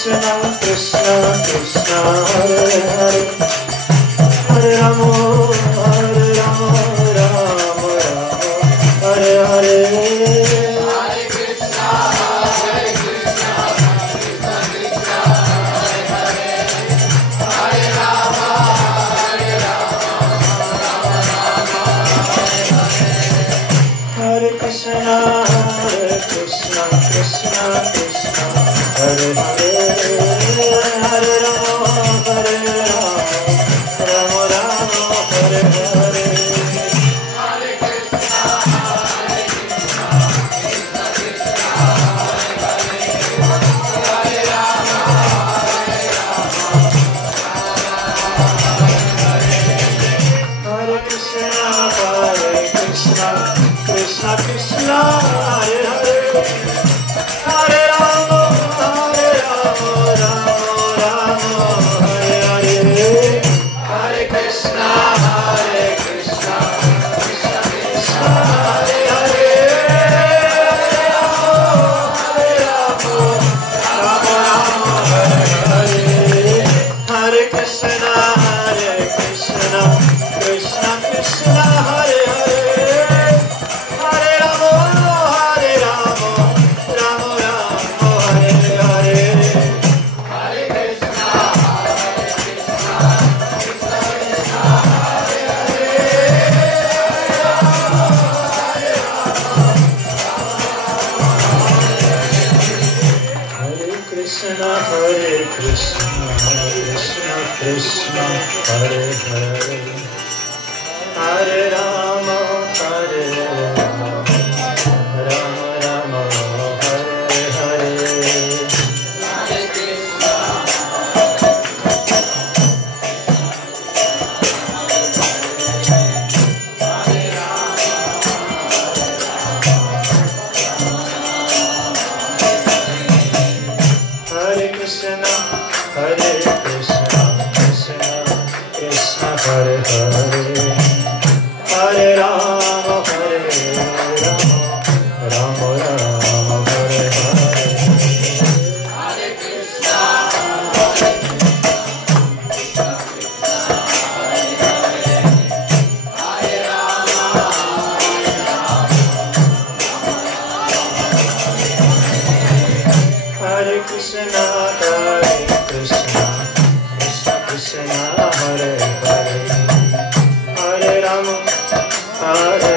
Krishna Krishna Hare Hare Hare Rama Hare Rama Rama Rama Hare Hare Hare Krishna Krishna Krishna Hare Hare Hare Rama Hare Rama Rama Rama Hare Krishna Krishna Krishna Hare Hare Hare Rama Hare Rama Rama Rama Hare Hare Hare Krishna Krishna Krishna Hare Hare Hare Rama Hare Rama Hare Krishna Krishna Krishna Hare Hare Hare Rama Hare Rama Rama Rama Hare Hare Hare Krishna Krishna Krishna Hare Hare Hare Rama Hare Rama Rama Rama Hare Hare Hare Krishna Krishna Krishna Hare Hare Hare Rama Hare Rama Rama Rama Hare Hare Hare Krishna Krishna Krishna Hare Hare Hare Krishna Krishna Krishna Hare Hare Hare Rama Hare Rama Rama Rama Hare Hare Hare Krishna Hare Rama Hare Krishna Krishna Krishna Hare Hare Hare Rama Hare Rama Rama Rama Hare Hare Hare Krishna Hare Rama Hare Krishna Krishna Krishna Hare Hare Hare Rama Hare